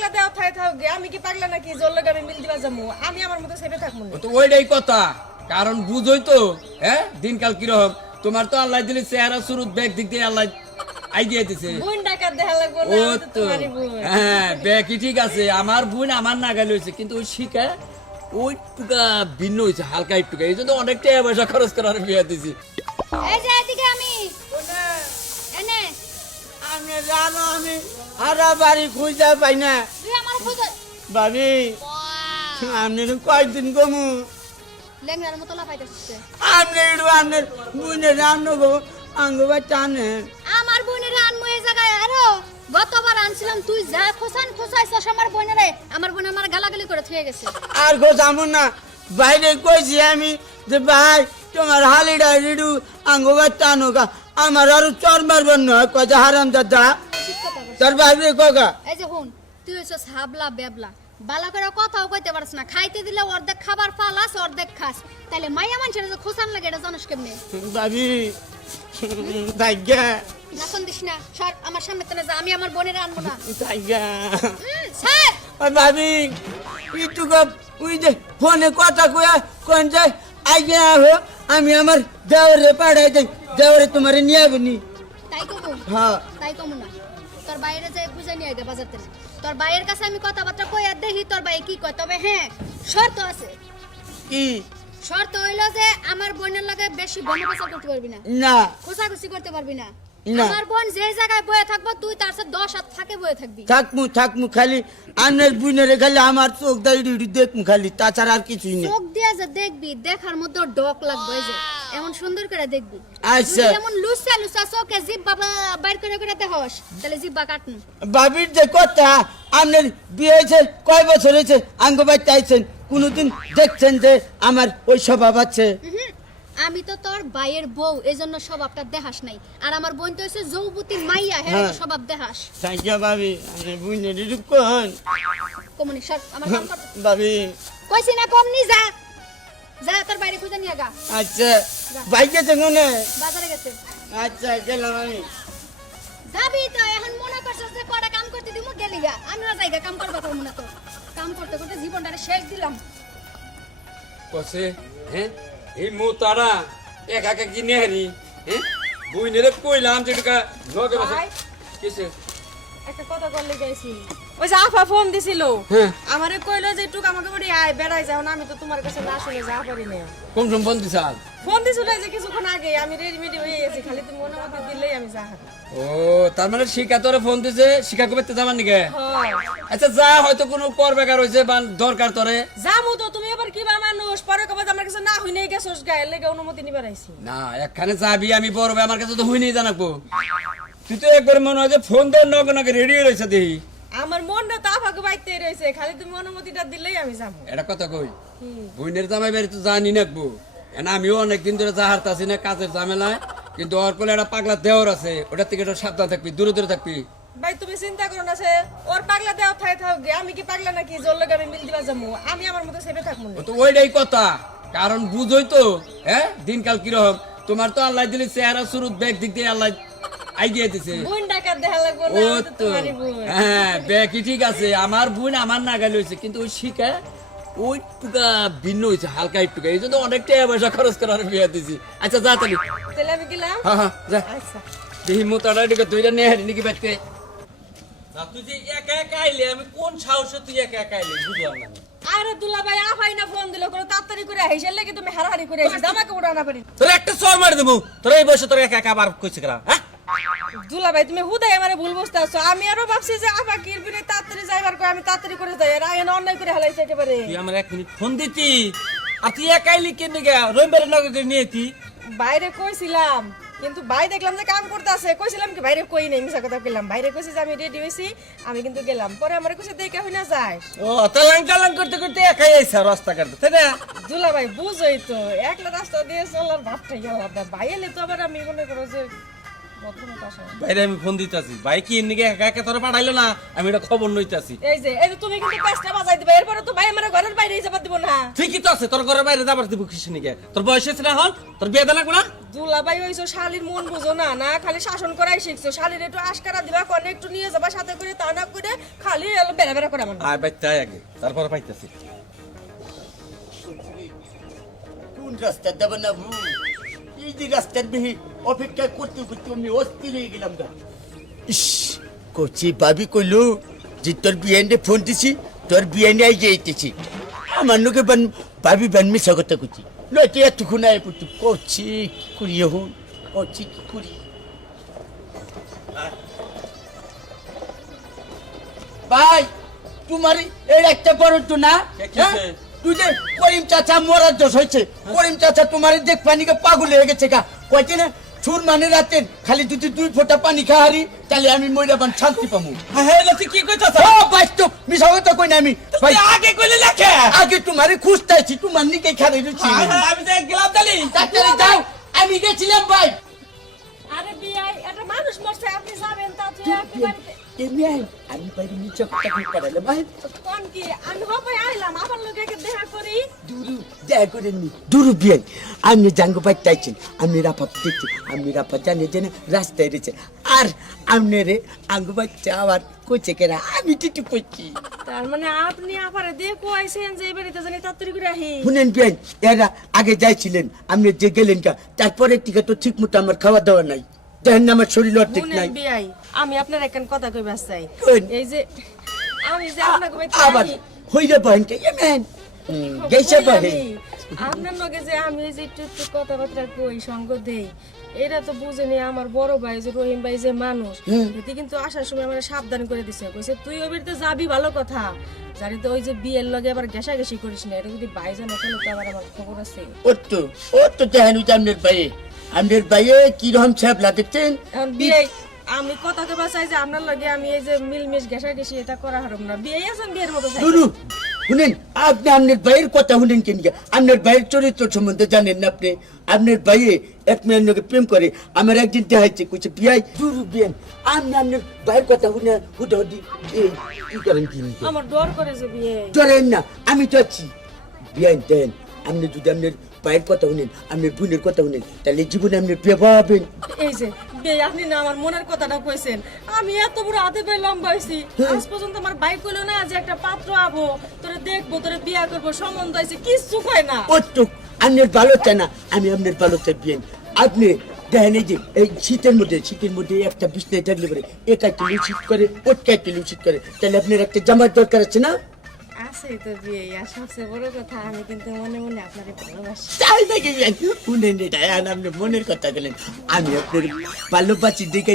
পাগলা দেওয়া থাই গে আমি কি পাগলা নাকি? জল লাগে আমি মিল দিবা যামু। আমি আমার মতো সেবে থাকব না। তো ওইটাই কথা। কারণ বুঝোই তো হ্যাঁ? দিনকাল কীরকম? তোমার তো আল্লাহ দিলে চেহারা শুরু ব্যাগ দিক দিয়ে আল্লাহ আই দিয়ে দিছে বোন ডাকাত দেখা লাগবো না ও তো তো। তোমারই বোন। হ্যাঁ ব্যাগই ঠিক আছে। আমার বোন আমার নাগালে হয়েছে কিন্তু ওই শিখা ওই টুকা ভিন্ন হয়েছে হালকা একটুকা। এই জন্য অনেক টাকা পয়সা খরচ করার বিয়ে দিছি। এই যে এদিকে আমি। এনে। আমি জানো আমি হারা বাড়ি খুঁজে পাই না। তুই আমার খুঁজে। ভাবি আপনি কয়েকদিন কমু লেঙ্গার মতো লাফাইতেছিস আপনি একটু আপনার বুঝে রান্না গো আঙ্গ টানে। আমার বোনের আনমু এই জায়গায় আরও। গতবার আনছিলাম তুই যা খোসান খোসাইছস আমার বোনেরে। আমার বোন আমার গালাগালি করে থুয়ে গেছে। আর গোছামো না। বাইরে কইছি আমি যে ভাই তোমার হালিডা রিডু আঙ্গ টানো গা। আমার আরও চর মারবার নয় কয়ে হারাম দাদা। তোর ভাইরে কগা এই যে হুন তুই হইছস হাবলা বেবলা। বালা করে কথাও কইতে পারছ না। খাইতে দিলে অর্ধেক খাবার ফালাস অর্ধেক খাস। তাইলে মাইয়া মানুষের যে খোসান লাগে এটা জানিস কেমনে? ভাবি ভাগ্যা। নাচন দিস না সর আমার সামনে তেনে যা আমি আমার বোনের আনব না। হুম, স্যার ওই ভাবি একটু ওই যে ফোনে কথা কয়া কোন যায় আগে আহো আমি আমার দেওয়ারে পাঠাই যাই দেওয়ারে তোমার নিয়ে আবনি তাই কমু? হ্যাঁ। তাই কমু না। তোর বাইরে যাই বুঝে নিয়ে আইদে বাজার থেকে। তোর বাইরের কাছে আমি কথাবার্তা কই আর দেখি তোর ভাই কি কয়। তবে হ্যাঁ শর্ত আছে। কি? শর্ত হইল যে আমার বোনের লাগে বেশি বনবাসা করতে পারবি না। না। খোসাখুসি করতে পারবি না। আমার বোন যে জায়গায় বয়ে থাকব তুই তার সাথে দশ হাত ফাঁকে বয়ে থাকবি। থাকমু থাকমু খালি। আনের বুইনারে খালি আমার চোখ দাঁড়িয়ে দেখমু খালি। তাছাড়া আর কিছুই নেই। চোখ দিয়ে যে দেখবি দেখার মধ্যে ডক লাগবে যে। এমন সুন্দর করে দেখবি। আচ্ছা। এমন লুসা লুসা চোখে জিভ বাবা বাইর করে করে দেখস তাহলে জিব্বা কাটুন। ভাবির যে কথা আপনার বিয়ে হয়েছে কয় বছর হয়েছে আঙ্গ বাড়িতে আইছেন কোনোদিন দেখছেন যে আমার ওই স্বভাব আছে? আমি তো তোর বাইয়ের বউ এজন্য স্বভাবটা দেখাস নাই। আর আমার বোন তো হচ্ছে যৌবতী মাইয়া হ্যাঁ হ্যাঁ। স্বভাব দেখাস। থ্যাংক ইউ ভাবি আমি বুইনারে কোন কমনি সর আমার কাম কর। ভাবি কইছি না কম নি যা। যা তোর বাইরে খুঁজে নিয়ে গা। আচ্ছা। বাইকে তো মনে বাজারে গেছে। আচ্ছা গেলাম আমি। যাবি তো এখন মনে করছিস যে কটা কাম করতে দিমু গেলি গা। আমি না যাইগা কাম করবা তোর মনে তো কাম করতে করতে জীবনটারে শেষ দিলাম। কসে হ্যাঁ? এই মো তারা একা একা কি নেহারি হ্যাঁ? বুই নেরে কইলাম যে টুকা লগে বসে। কিসে? একটা কথা করলে গেছি ওই যে আফা ফোন দিছিল। হ্যাঁ। আমারে কইলো যে টুক আমাকে বলি আয় বেড়াই যাও না আমি তো তোমার কাছে না শুনে যা পারি না। কোন সম্পন দিছাল ফোন দিছিল যে কিছুক্ষণ আগে আমি রেডিমেডি হয়ে গেছি খালি তুমি অনুমতি দিলেই আমি যা ও তার মানে শিকা তোরে ফোন দিছে শিকা করতে যাবার নিকে? আচ্ছা যা হয়তো কোনো কর বেকার হয়েছে বা দরকার তোরে। যামু তো তুমি এবার কিবা মানুষ পরে কবে আমার কাছে না হই নাই গেছোস গায়ের লেগে অনুমতি নিবার আইছি। না একখানে যাবি আমি আমার কাছে তো হই নেই জানাব তুই তো একবার মনে হয় যে ফোন দেওয়ার নগে নগে রেডি রয়েছে দেখি আমার মনটা তো আফাকে বাইতে রয়েছে খালি তুমি অনুমতিটা দিলেই আমি যাব এটা কথা কই বইনের জামাই বাড়ি তো জানি নাকবো আমিও অনেকদিন ধরে জাহার আছি না কাজের ঝামেলায়। কিন্তু ওর কোলে একটা পাগলা দেওয়ার আছে ওটার থেকে একটু সাবধান থাকবি দূরে দূরে থাকবি। ভাই তুমি চিন্তা করো না সে ওর পাগলা থাই গে আমি কি পাগলা নাকি? জল লাগে আমি মিল দিবা আমি আমার মতো সেবে থাকব তো ওইটাই কথা। কারণ বুঝোই তো হ্যাঁ? দিনকাল কীরকম? তোমার তো আল্লাহ দিলে চেহারা শুরু ব্যাগ দিক দিয়ে আল্লাহ দিছে। বোন ডাকাত দেখা লাগবো না ও তো তো। তোমারই বোন। হ্যাঁ ব্যাগই ঠিক আছে আমার বোন আমার নাগালে হয়েছে কিন্তু ওই শিখা ভিন্ন হয়েছে হালকা একটু এই জন্য অনেক টাকা পয়সা খরচ করার বিয়ে দিছি। আচ্ছা যা তাহলে। তাহলে আমি গেলাম? হ্যাঁ হ্যাঁ যা। আচ্ছা। দেখি মোতাটা এদিকে দুইটা নিয়ে হারি নাকি ব্যাগকে তুই যে একা একা আইলে আমি কোন সাহসে তুই একা একা আইলে বুঝলাম না আরে দুলা ভাই আফাই না ফোন দিল কোনো তাড়াতাড়ি করে লেগে তুমি হারাহারি করে আইছিস আমাকে উড়ানা পারি। তোর একটা চর মারি দেবো। তোর এই বয়সে তোর একা একা কেনা হ্যাঁ? দুলা ভাই তুমি হুদাই আমারে ভুল বুঝতে আছো আমি আরও ভাবছি যে আফা কিরবিনে তাড়াতাড়ি যাইবার কই আমি তাড়াতাড়ি করে যাই। আর আইন অন্যায় করে হালাইছে একেবারে। তুই আমার এক মিনিট ফোন দিতি আর তুই একা আইলি কেন গা রবিবারে নগে করে নিয়ে বাইরে কইছিলাম কিন্তু ভাই দেখলাম যে কাম করতে আছে কইছিলাম কি বাইরে কই নাই? মিছা কথা কইলাম। বাইরে কইছি যে আমি রেডি হইছি আমি কিন্তু গেলাম। পরে আমার কইছে দেখে হই না যায় ও তালাং তালাং করতে করতে একাই আইসা রাস্তা কাটতে তাই না? দুলা ভাই বুঝই তো। একলা রাস্তা দিয়ে চলার ভাবটাই গেলাম না ভাই এলে তো আবার আমি মনে করো যে। বাইরে আমি ফোন দিতেছি। ভাই কি এমনি একা একা তোরা পাঠাইলো না? আমি এটা খবর নইতাছি এই যে এই যে তুমি কিন্তু কাজটা বাজাই দিবে এরপরে তো ভাই আমার ঘরের বাইরে যাবার দিব না। ঠিকই তো আছে তোর ঘরের বাইরে যাবার দিব কৃষ্ণ নিকে তোর বয়স হয়েছে না হল তোর বিয়ে দেনা না? দুলাভাই হইছো শালির মন বুঝো না না খালি শাসন করাই শিখছো। শালির একটু আশকারা দিবা কনে একটু নিয়ে যাবা সাথে করে তা না করে খালি এলো বেড়া বেড়া করে আমার আয় বাইতে আয় আগে তারপরে পাইতেছি। কোন রাস্তা দেব না এই যে রাস্তার বেহে অপেক্ষা করতে করতে আমি অস্থির হয়ে গেলাম গা। ইস করছি ভাবি কইলো যে তোর বিয়ানে ফোন দিছি তোর বিয়ানে আই আমার লোকে বান ভাবি বান মিশা কথা করছি নয়তো এতক্ষণ আয় করছি করছি কি করি এখন? করছি কি করি? ভাই তোমার এর একটা তো না? তুই যে করিম চাচা মরার দোষ হয়েছে করিম চাচা তোমার দেখ পানিকে পাগল হয়ে গেছে গা। কয়েছে না ছুর মানে রাতেন খালি যদি দুই ফোঁটা পানি খাহারি তাহলে আমি মইরা বান শান্তি পামু। হ্যাঁ হ্যাঁ কি কইতাছ ও বাস্তব মিশা কথা কই না আমি। ভাই আগে কইলে লেখে। আগে তোমারে খুঁজতেছি তোমার নিকে খালি রুচি আমি তো গেলাম তালি ডাক্তারে যাও আমি গেছিলাম ভাই। আরে বিয়াই এটা মানুষ মরছে আপনি যাবেন তা তুই আপনি বাড়িতে? এমনি আই? আমি বাইরে নিচে কথা কই পারালে ভাই। কোন কি আমি হবে আইলাম আমার লোকে দেখা করি? দুরু দয়া করে নি। দুরু বিয়াই জাঙ্গো দেখছি আপনি রাফাত জানে জানে রাস্তায় রয়েছে। আর আপনি রে আঙ্গু আবার কেরা আমি টিটু কইছি। তার মানে আপনি আপারে দেখো আইছেন যে বাড়িতে জানি তাড়াতাড়ি করে আহি শুনেন বিয়াই এরা আগে যাইছিলেন আপনি যে গেলেন কা তারপরে টিকা তো ঠিক মতো আমার খাওয়া দাওয়া নাই। শরীর ঠিক নাই। আমি আপনার একখান কথা কইবার চাই। এই যে আমি যে আপনাকে আবার বহেন কে? এমেন গেছে কই আপনার লগে যে আমি এই যে একটু একটু কথাবার্তা কই সঙ্গ দেই এটা তো বুঝেনি আমার বড় ভাই যে রহিম ভাই যে মানুষ। এতে কিন্তু আসার সময় আমার সাবধান করে দিছে। কইছে তুই ওই বাড়িতে যাবি ভালো কথা। জানি তো ওই যে বিয়ের লগে আবার ঘেঁষাঘেঁষি করিস না। এটা যদি ভাই জানে তাহলে তো আবার আমার খবর আছে। তো তো যে ভাইয়ে আপনার ভাইয়ে কীরকম ছ্যাবলা দেখছেন এখন আমি কথা কইবা চাই যে আপনার লগে আমি এই যে মিলমিশ ঘেঁষাঘেঁষি এটা করা হারম না। বিয়ে আছেন বিয়ের মতো শুনেন আপনি আপনার ভাইয়ের কথা শুনেন কেন কি? আপনার ভাইয়ের চরিত্র সম্বন্ধে জানেন না আপনি? আপনার ভাইয়ে এক মেয়ের লোকে প্রেম করে আমার একদিন দেখাইছে কইছে বিয়াই দুরু বিয়ান আপনি আপনার ভাইয়ের কথা শুনে হুটা হুটি এই, কি করেন কি আমার ডর করে যে বিয়ে। ধরেন না আমি তো আছি। বিয়ান দেন আপনি যদি আপনার ভাইয়ের কথা শুনেন আপনার বোনের কথা শুনেন তাহলে জীবনে আপনি বিয়ে পাবেন। এই যে বিয়ে আপনি না আমার মনের কথাটা কইছেন। আমি এত বড় হাতে পাই লম্বা হয়েছি আজ পর্যন্ত আমার বাইক কইলো না যে একটা পাত্র আবো তোরে দেখব তোরে বিয়া করব সম্বন্ধ হয়েছে কিচ্ছু কয় না। তো আপনার ভালো চায় না আমি আপনার ভালো চাই বিয়ান। আপনি দেখেন এই যে এই শীতের মধ্যে শীতের মধ্যে একটা বিছনায় থাকলে পরে একা কিলো শীত করে ওটকা কিলো শীত করে। তাহলে আপনার একটা জামার দরকার আছে না? বড় কথা আমি কিন্তু মনে মনে মনের কথা আপনার ভালোবাসি দেখে